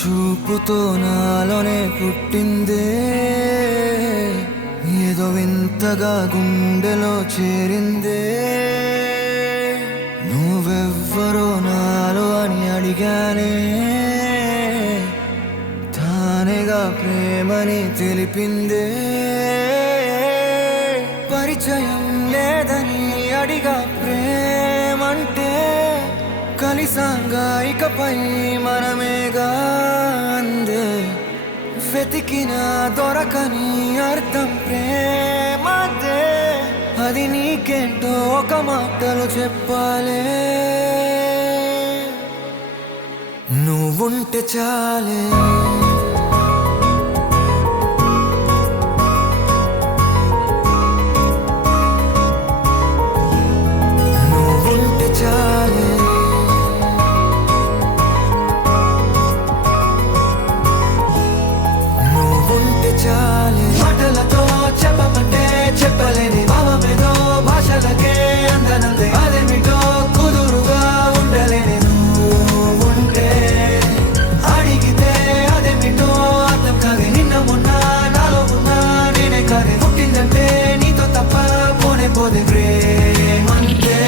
చూపుతో నాలోనే పుట్టిందే, ఏదో వింతగా గుండెలో చేరిందే. నువ్వెవ్వరో నాలో అని అడిగానే, తానేగా ప్రేమని తెలిపిందే. పరిచయం లేదని అడిగా ప్రేమంటే, కలిసాంగా ఇకపై మనమేగా అందే. వెతికిన దొరకని అర్థం ప్రేమదే, అది నీకేంటో ఒక మాటలో చెప్పాలే. నువ్వుంటే చాలే, నువ్వుంటే చాలే, నువ్వుంటే చాలే. మాటలతో చెప్పమంటే చెప్పలేని భావమేదో, భాషలకే అందనందే అదేమిటో కుదురుగా ఉండలేని. నువ్వుంటే అడిగితే అదేమిటో అర్థం కాదే. నిన్న మొన్న నాలో ఉన్నా నేనే కాదే. పుట్టిందంటే నీతో తప్ప పోనే పోదే ప్రేమంతే.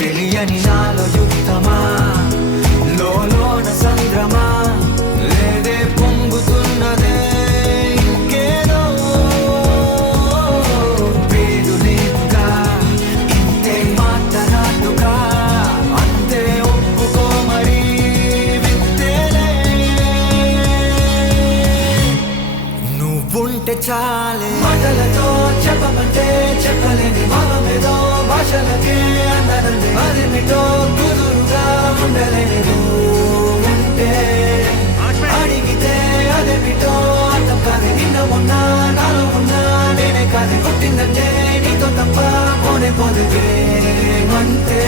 తెలియని నాలో యుద్ధమా, లోన సంద్రమా, లేదే పొంగుతున్నదే ఇంకేదో. పేరు లేదుగా ఇంతే మాట్లాడుగా, అంతే ఒప్పుకో మరి వింతేలే. నువ్వుంటే చాలే, మాటలతో చెప్పమంటే చెప్పలేని భావమేదో, భాషలకే అందనందే అదేమిటో కుదురుగా ఉండలేని. నువ్వుంటే అడిగితే అదేమిటో అర్థం కాదే. నిన్న మొన్న నాలో ఉన్నా నేనే కాదే. పుట్టిందంటే నీతో తప్ప పోనే పోదే ప్రేమంతే.